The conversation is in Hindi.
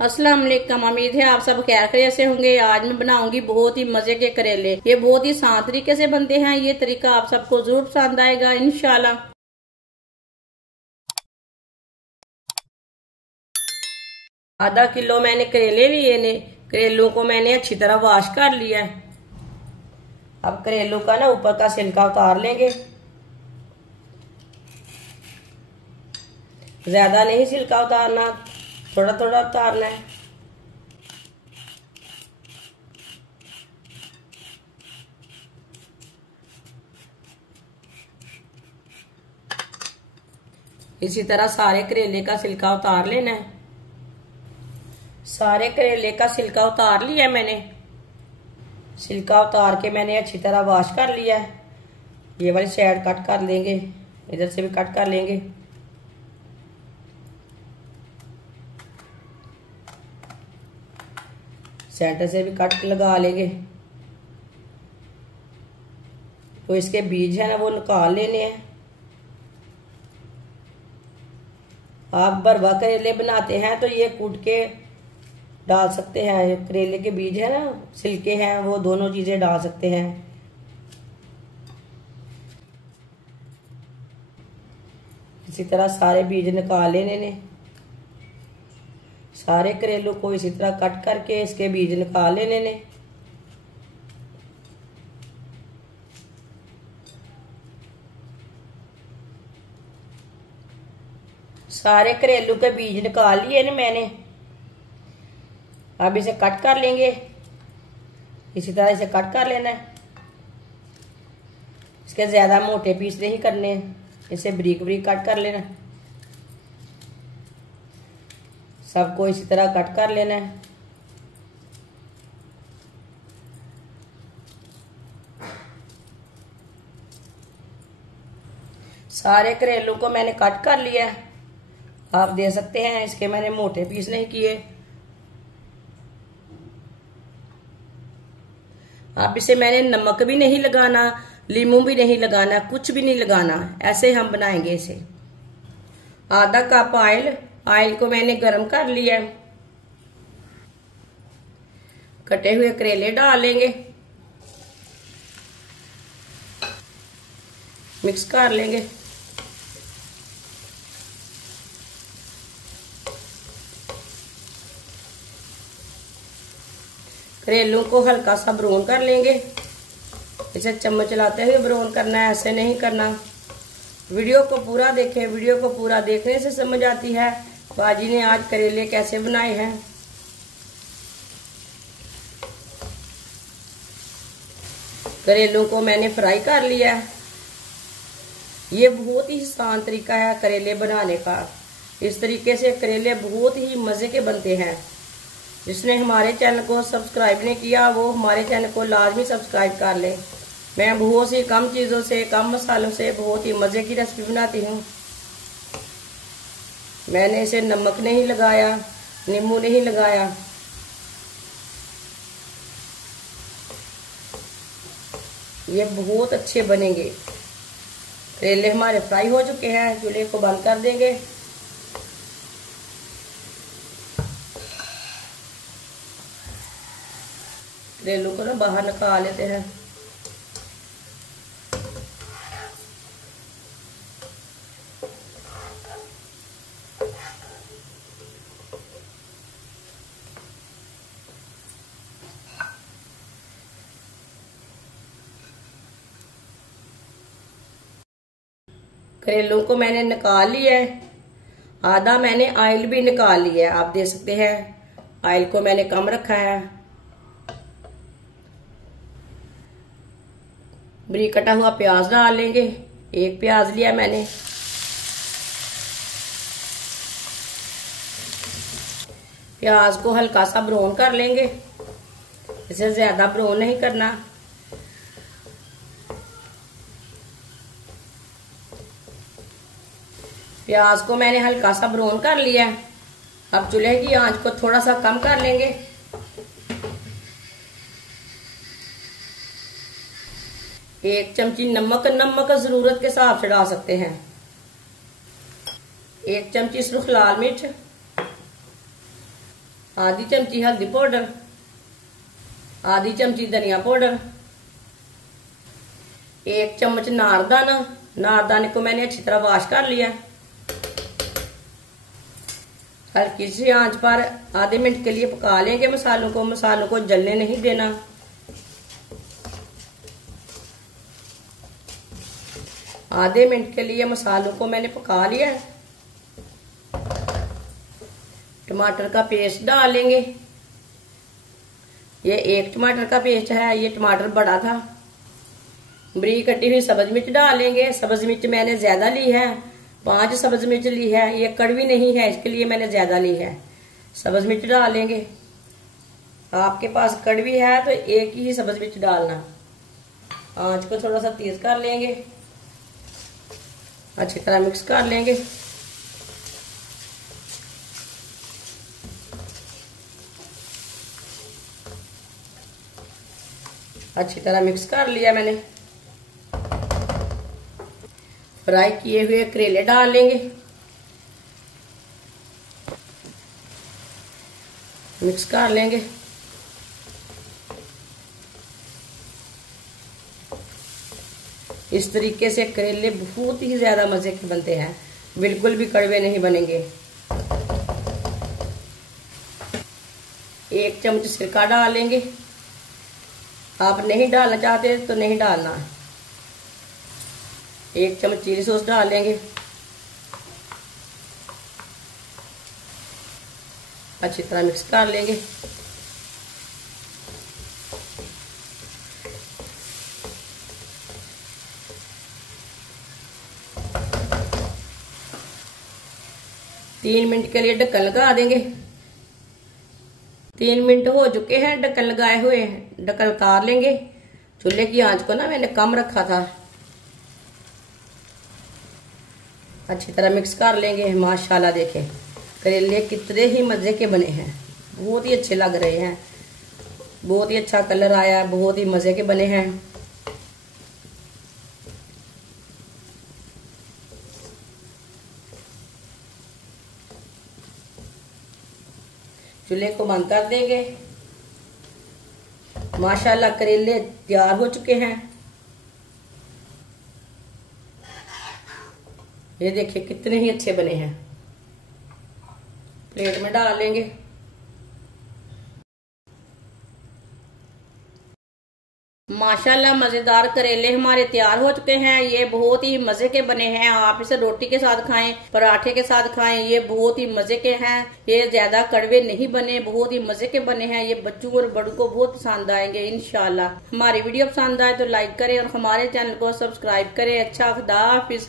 अस्सलाम वालेकुम। उम्मीद है आप सब खैर खैरियत से होंगे। आज मैं बनाऊंगी बहुत ही मजे के करेले। ये बहुत ही आसान तरीके से बनते हैं। ये तरीका आप सबको जरूर पसंद आएगा इंशाल्लाह। आधा किलो मैंने करेले लिए ने। करेलों को मैंने अच्छी तरह वॉश कर लिया है। अब करेलों का ना ऊपर का छिलका उतार लेंगे। ज्यादा नहीं छिलका उतारना, थोड़ा थोड़ा उतारना है। इसी तरह सारे करेले का छिलका उतार लेना है। सारे करेले का छिलका उतार लिया मैंने। छिलका उतार के मैंने अच्छी तरह वॉश कर लिया है। ये वाली साइड कट कर लेंगे, इधर से भी कट कर लेंगे। सेंटर से भी कट लगा लेंगे। तो इसके बीज है ना वो निकाल लेने हैं। आप भरवा करेले बनाते हैं तो ये कूट के डाल सकते हैं। करेले के बीज है ना, छिलके हैं, वो दोनों चीजें डाल सकते हैं। इसी तरह सारे बीज निकाल लेने ने। सारे करेलों को इसी तरह कट करके इसके बीज निकाल लेने ने। सारे करेलों के बीज निकाल लिए ने मैंने। अब इसे कट कर लेंगे। इसी तरह इसे कट कर लेना है। इसके ज्यादा मोटे पीस नहीं करने, इसे बारीक बारीक कट कर लेना। सबको इसी तरह कट कर लेना है। सारे करेलों को मैंने कट कर लिया है। आप दे सकते हैं, इसके मैंने मोटे पीस नहीं किए। आप इसे मैंने नमक भी नहीं लगाना, लीमू भी नहीं लगाना, कुछ भी नहीं लगाना। ऐसे हम बनाएंगे इसे। आधा कप ऑयल को मैंने गरम कर लिया। कटे हुए करेले डाल लेंगे, मिक्स कर लेंगे। करेलों को हल्का सा ब्राउन कर लेंगे। इसे चम्मच चलाते हुए ब्राउन करना है, ऐसे नहीं करना। वीडियो को पूरा देखें। वीडियो को पूरा देखने से समझ आती है बाजी ने आज करेले कैसे बनाए हैं। करेलों को मैंने फ्राई कर लिया। ये बहुत ही आसान तरीका है करेले बनाने का। इस तरीके से करेले बहुत ही मजे के बनते हैं। जिसने हमारे चैनल को सब्सक्राइब नहीं किया वो हमारे चैनल को लाजमी सब्सक्राइब कर ले। मैं बहुत सी कम चीज़ों से, कम मसालों से बहुत ही मज़े की रेसिपी बनाती हूँ। मैंने इसे नमक नहीं लगाया, नींबू नहीं लगाया। ये बहुत अच्छे बनेंगे। करेले हमारे फ्राई हो चुके हैं। चूल्हे को बंद कर देंगे। करेलों को ना बाहर निकाल लेते हैं। करेलों को मैंने निकाल लिया है। आधा मैंने ऑयल भी निकाल लिया है। आप देख सकते हैं ऑयल को मैंने कम रखा है। बारीक कटा हुआ प्याज डाल लेंगे। एक प्याज लिया मैंने। प्याज को हल्का सा ब्राउन कर लेंगे। इसे ज्यादा ब्राउन नहीं करना। प्याज को मैंने हल्का सा ब्राउन कर लिया। अब चूल्हे की आंच को थोड़ा सा कम कर लेंगे। एक चमची नमक जरूरत के हिसाब से डाल सकते हैं। एक चमची सुर्ख लाल मिर्च, आधी चमची हल्दी पाउडर, आधी चमची धनिया पाउडर, 1 चम्मच नारदाना। नारदाने को मैंने अच्छी तरह वॉश कर लिया। हल्की सी आंच पर आधे मिनट के लिए पका लेंगे मसालों को। मसालों को जलने नहीं देना। आधे मिनट के लिए मसालों को मैंने पका लिया। टमाटर का पेस्ट डालेंगे। ये 1 टमाटर का पेस्ट है, ये टमाटर बड़ा था। बारीक कटी हुई सब्ज मिर्च डालेंगे। सब्ज मिर्च मैंने ज्यादा ली है, 5 सब्ज मिर्च ली है। ये कड़वी नहीं है, इसके लिए मैंने ज्यादा ली है। सब्ज मिर्च डालेंगे। आपके पास कड़वी है तो 1 ही सब्ज मिर्च डालना। आंच को थोड़ा सा तेज कर लेंगे। अच्छी तरह मिक्स कर लेंगे। अच्छी तरह मिक्स कर लिया मैंने। फ्राई किए हुए करेले डाल लेंगे। मिक्स कर लेंगे। इस तरीके से करेले बहुत ही ज्यादा मजे के बनते हैं, बिल्कुल भी कड़वे नहीं बनेंगे। 1 चम्मच सिरका डालेंगे। आप नहीं डालना चाहते तो नहीं डालना। 1 चम्मच चिली सॉस डालेंगे। अच्छी तरह मिक्स कर लेंगे। तीन मिनट के लिए ढक्कन लगा देंगे। 3 मिनट हो चुके हैं ढक्कन लगाए हुए। ढक्कन उतार लेंगे। चूल्हे की आंच को ना मैंने कम रखा था। अच्छी तरह मिक्स कर लेंगे। माशाल्लाह देखें करेले कितने ही मजे के बने हैं, बहुत ही अच्छे लग रहे हैं। बहुत ही अच्छा कलर आया है, बहुत ही मजे के बने हैं। चूल्हे को बंद कर देंगे। माशाल्लाह करेले तैयार हो चुके हैं। ये देखिए कितने ही अच्छे बने हैं। प्लेट में डाल लेंगे। माशाल्लाह मजेदार करेले हमारे तैयार हो चुके हैं। ये बहुत ही मजे के बने हैं। आप इसे रोटी के साथ खाएं, पराठे के साथ खाएं, ये बहुत ही मजे के हैं। ये ज्यादा कड़वे नहीं बने, बहुत ही मजे के बने हैं। ये बच्चों और बड़ों को बहुत पसंद आएंगे इंशाल्लाह। हमारी वीडियो पसंद आए तो लाइक करें और हमारे चैनल को सब्सक्राइब करें। अच्छा खुदा हाफिज।